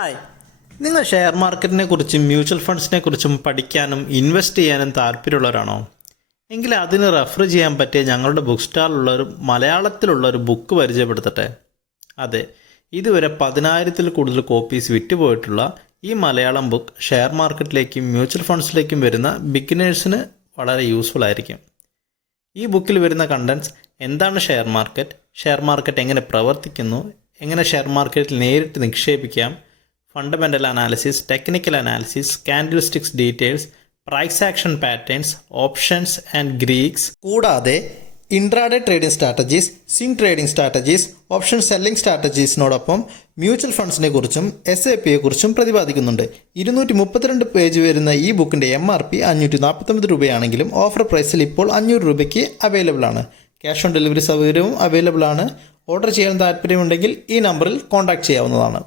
Hi, നിങ്ങൾ share മാർക്കറ്റിനെ കുറിച്ചും മ്യൂച്വൽ ഫണ്ട്സിനെ കുറിച്ചും പഠിക്കാനും ഇൻവെസ്റ്റ് ചെയ്യാനും താല്പര്യമുള്ളവരാണോ? എങ്കിൽ അതിന് റെഫർ ചെയ്യാൻ പറ്റിയ ഞങ്ങളുടെ ബുക്ക് സ്റ്റാളിലുള്ള മലയാളത്തിലുള്ള ഒരു ബുക്ക് പരിചയപ്പെടുത്തട്ടെ. അതെ, ഇതുവരെ 10,000-ൽ കൂടുതൽ കോപ്പീസ് വിറ്റുപോയിട്ടുള്ള ഈ മലയാളം ബുക്ക് ഷെയർ മാർക്കറ്റിലേക്കും മ്യൂച്വൽ ഫണ്ട്സിലേക്കും വരുന്ന ബിഗിനേഴ്സിന് വളരെ യൂസ്ഫുൾ ആയിരിക്കും. ഈ ബുക്കിൽ വരുന്ന കണ്ടൻസ് എന്താണ് ഷെയർ മാർക്കറ്റ് എങ്ങനെ പ്രവർത്തിക്കുന്നു, എങ്ങനെ ഷെയർ മാർക്കറ്റിൽ നേരിട്ട് നിക്ഷേപിക്കാം, fundamental analysis, technical analysis, candlesticks details, price action patterns, options and Greeks, കൂടാതെ intraday trading strategies, swing trading strategies, option selling സ്ട്രാറ്റജീസിനോടൊപ്പം മ്യൂച്വൽ ഫണ്ട്സിനെ കുറിച്ചും SIP കുറിച്ചും പ്രതിപാദിക്കുന്നുണ്ട്. 232 പേജ് വരുന്ന ഈ ബുക്കിൻ്റെ MRP 549 രൂപയാണെങ്കിലും ഓഫർ പ്രൈസിൽ ഇപ്പോൾ 500 രൂപയ്ക്ക് അവൈലബിൾ ആണ്. ക്യാഷ് ഓൺ ഡെലിവറി സൗകര്യവും അവൈലബിൾ ആണ്. ഓർഡർ ചെയ്യാൻ താല്പര്യമുണ്ടെങ്കിൽ ഈ നമ്പറിൽ കോൺടാക്ട് ചെയ്യാവുന്നതാണ്.